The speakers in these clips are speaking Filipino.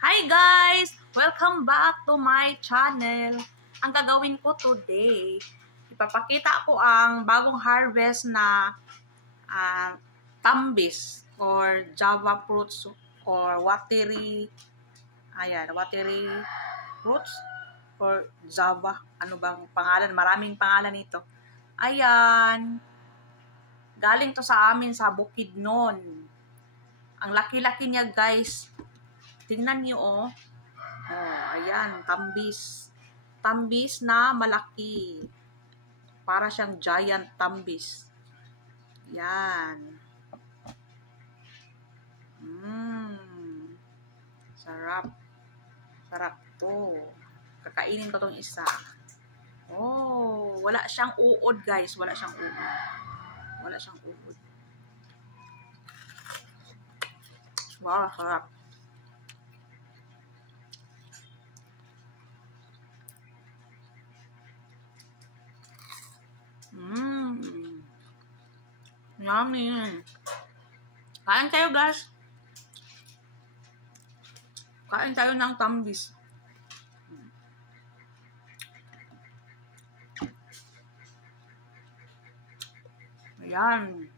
Hi guys! Welcome back to my channel. Ang gagawin ko today, ipapakita ko ang bagong harvest na tambis or java fruits or watery fruits or java. Ano bang pangalan? Maraming pangalan nito. Ayan. Galing to sa amin sa Bukidnon. Ang laki-laki niya guys. Tingnan niyo oh. Oh, ayan, tambis. Tambis na malaki. Para siyang giant tambis. Yan. Sarap. Sarap to. Kakainin ko tong isa. Oh, wala siyang uod guys. Wala siyang uod. Wala siyang uod. Wow, sarap. Yummy. Kain tayo guys. Kain tayo ng tambis. Ayan.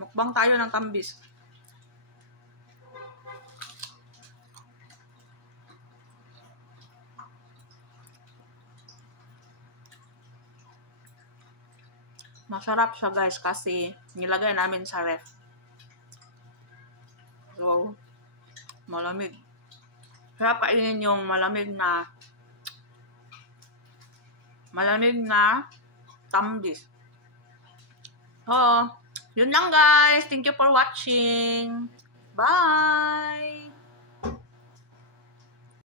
Mukbang tayo ng tambis. Masarap siya guys kasi nilagay namin sa ref. So, malamig. Sarap kainin yung malamig na tambis. So, yun lang guys. Thank you for watching. Bye!